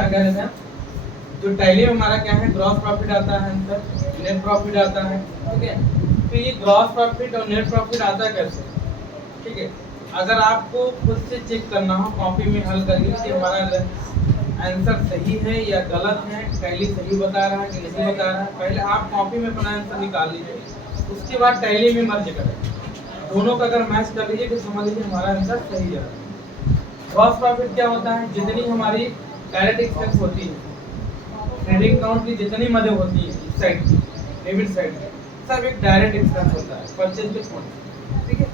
क्या कह रहे थे, जो टैली में हमारा क्या है, ग्रॉस प्रॉफिट आता है आंसर, नेट प्रॉफिट आता है। ठीक है, तो ये ग्रॉस प्रॉफिट और नेट प्रॉफिट आता है कैसे? ठीक है, अगर आपको खुद से चेक करना हो कॉपी में हल करके कि हमारा आंसर सही है या गलत है, टैली सही बता रहा है कि नहीं बता रहा है, पहले आप कॉपी में अपना आंसर निकाल लीजिए, उसके बाद टैली में मर्ज करें, दोनों का अगर मैच कर लीजिए तो समझ लीजिए हमारा आंसर सही है। ग्रॉस प्रॉफिट क्या होता है, जितनी हमारी डायरेक्ट एक्सपेंस होती है, ट्रेडिंग अकाउंट की जितनी मदद होती है इस साइड की, डेबिट साइड की, सब एक डायरेक्ट एक्सपेंस होता है परचेज के पॉइंट। ठीक है,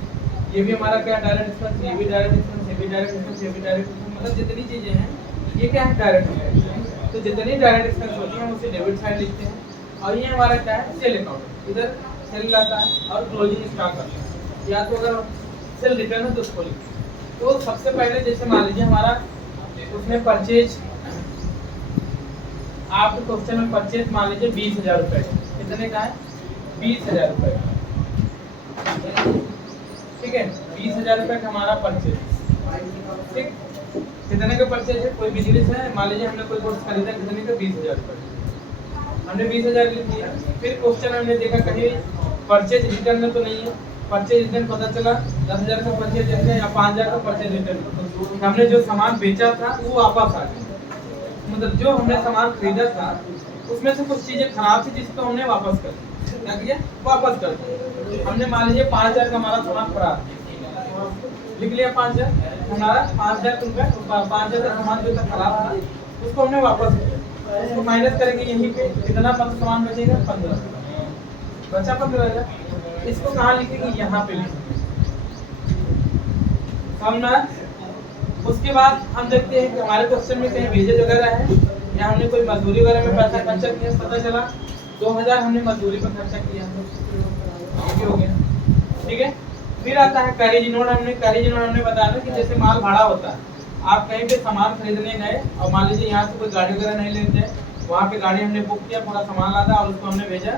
ये भी हमारा क्या डायरेक्ट एक्सपेंस, ये भी डायरेक्ट एक्सपेंस, ये भी डायरेक्ट एक्सपेंस, ये भी डायरेक्ट एक्सपेंस, मतलब जितनी चीजें हैं ये क्या है, डायरेक्ट एक्सपेंस। तो जितनी डायरेक्ट एक्सपेंस होती है हम उसे डेबिट साइड लिखते हैं, और ये हमारा क्या है, सेल अकाउंट, इधर सेल आता है और क्लोजिंग स्टॉक आता है, या तो अगर सेल रिटर्न है तो उसको लिखते हैं। तो सबसे पहले जैसे मान लीजिए हमारा उसमें परचेज, आपके क्वेश्चन में परचेज मान लीजिए 20,000 रुपए, कितने का है, 20,000 रुपए। ठीक है, 20,000 रुपए का हमारा परचेज। ठीक, कितने का परचेज है, कोई बिजनेस है, मान लीजिए हमने कोई कोर्स खरीदा, कितने का, 20,000 रुपए, हमने 20,000 लिख दिया। फिर क्वेश्चन हमने देखा कहीं परचेज रिटर्न में तो नहीं है, परचेज रिटर्न पता चला 10,000 का परचेज रिटर्न या 5,000 का परचेज रिटर्न, हमने जो सामान बेचा था वो वापस आ गया, मतलब जो हमने सामान खरीदा था उसमें से कुछ चीजें खराब थी जिसको हमने वापस कर दिया, क्या किया, वापस कर दिया। हमने मान लीजिए 5,000 का हमारा सामान खराब लिख लिया, 5,000 हमारा, 5,000 रुपये, 5,000 का सामान जो था खराब था उसको हमने वापस किया, उसको माइनस करेंगे यहीं पे, कितना सामान बचेगा, 15 बचा, 15,000। इसको कहाँ लिखेंगे, यहाँ पे लिखेंगे, समझना। उसके बाद हम देखते हैं कि हमारे क्वेश्चन में कहीं वेजेज वगैरह है या हमने कोई मजदूरी वगैरह में पैसा खर्चा किया, पता चला 2,000 हमने मजदूरी पर खर्चा किया, ये भी हो गया। ठीक है, फिर आता है कैरेज नोट। कैरेज नोट हमने बताया कि जैसे माल भाड़ा होता है, आप कहीं पे सामान खरीदने गए और मान लीजिए यहाँ से कोई गाड़ी वगैरह नहीं लेते, वहाँ पे गाड़ी हमने बुक किया, पूरा सामान लादा और उसको हमने भेजा,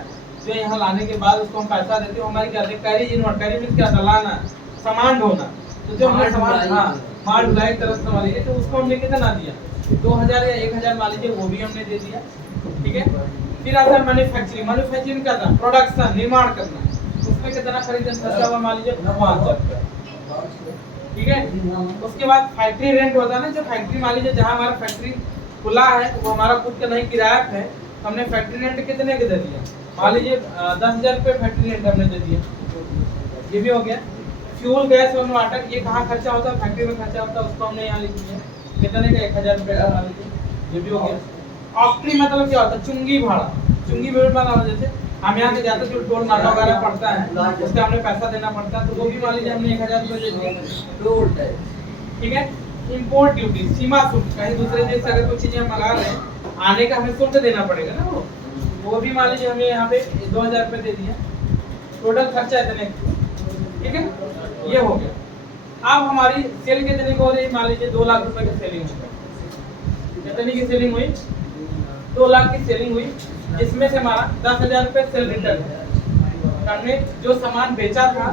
तो यहाँ लाने के बाद उसको हम पैसा देते, हमारी क्या कैरेज नोट, कैरेज मीन्स क्या, लाना, सामान ढोना, तो जो हमने सामान, हाँ माल ढुलाई तरह से मान लीजिए, तो उसको हमने कितना दिया, 2,000 या 1,000 मान लीजिए, वो भी हमने दे दिया। ठीक है, फिर आता है मैन्युफैक्चरिंग। मैन्युफैक्चरिंग क्या था, प्रोडक्शन, निर्माण करना, उसमें कितना खरीदन खर्चा हुआ, मान लीजिए 5,000। ठीक है, उसके बाद फैक्ट्री रेंट होता है ना, जो फैक्ट्री मान लीजिए जहाँ हमारा फैक्ट्री खुला है वो हमारा खुद का नहीं, किराया है, हमने फैक्ट्री रेंट कितने के दे दिया, मान लीजिए 10,000 रुपये फैक्ट्री रेंट हमने दे दिया, ये भी हो गया। फ्यूल, गैस और वाटर, ये कहाँ खर्चा होता है, फैक्ट्री में खर्चा होता है, उसको हमने यहाँ लिख दिया, कितने का, 1,000 रुपये का, ये भी हो गया। ऑक्ट्री मतलब क्या होता है, चुंगी भाड़ा, चुंगी भाड़ा, जैसे हम यहाँ से जाते जो टोल नाका वगैरह पड़ता है उसका हमने पैसा देना पड़ता है, तो वो भी मान लीजिए हमने 1,000 रुपये दे दिए। ठीक है, इम्पोर्ट ड्यूटी, सीमा शुल्क, कहीं दूसरे देश से अगर कोई चीजें हम मंगा रहे हैं, आने का हमें शुल्क देना पड़ेगा ना, वो भी मान लीजिए हमें यहाँ पे 2,000 रुपये दे दिया, टोटल खर्चा इतने। ठीक है, ये हो गया। अब हमारी सेल कितने की हो रही है, मान लीजिए 2 लाख रुपए की सेलिंग हुई, कितनी की सेलिंग हुई, 2 लाख की सेलिंग हुई, जिसमें से हमारा 10,000 रुपये सेल रिटर्न, हमने जो सामान बेचा था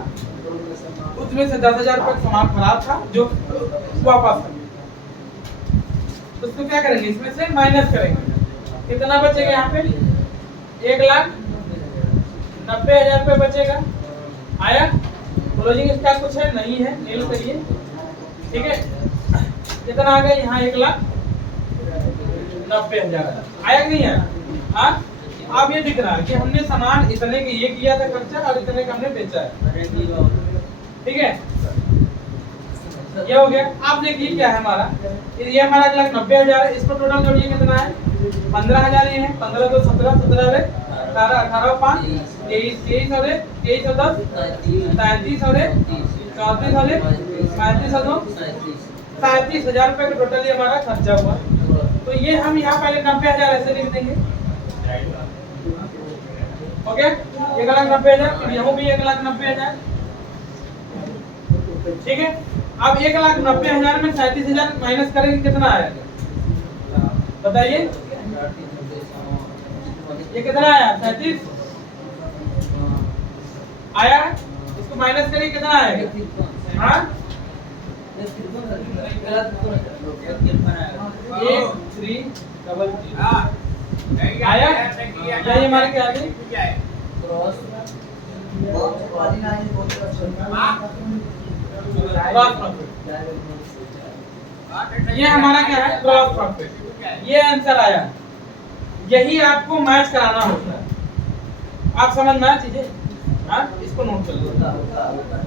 उसमें से 10,000 रुपये सामान खराब था जो वापस, तो उसको क्या करेंगे, इसमें से माइनस करेंगे, कितना बचेगा यहाँ पे, 1,90,000 रुपये बचेगा। आया, क्लोजिंग स्टॉक कुछ है नहीं है, नील करिए। ठीक है, कितना आ गया यहाँ, 1,90,000 आया कि नहीं आया। हाँ, अब ये दिख रहा है कि हमने सामान इतने के ये किया था खर्चा और इतने का हमने बेचा है। ठीक है, ये हो गया। आप देखिए क्या है हमारा, ये हमारा 1,90,000 है, इसको टोटल जोड़िए कितना है, 15,000 ये है, 15 2 17, 17 है 18, 18 5 23, 23 और 23 और 10 33 और 34 और 35 और 2 37,000 रुपए का टोटली हमारा खर्चा हुआ। तो ये हम यहाँ पहले 90,000 ऐसे लिख देंगे, ओके, 1,90,000, यहाँ भी 1,90,000। ठीक है, अब 1,90,000 में 37,000 माइनस करेंगे, कितना आएगा बताइए, ये कितना आया, 37 आया, इसको माइनस करिए, कितना आएगा, हाँ 8300 आया? ये हमारे क्या है? Cross profit. ये हमारा क्या है? Cross profit. ये आंसर आया। यही आपको मैच कराना होता है। आप समझ में आया चीजें? हाँ, इसको नोट कर लो। होता है।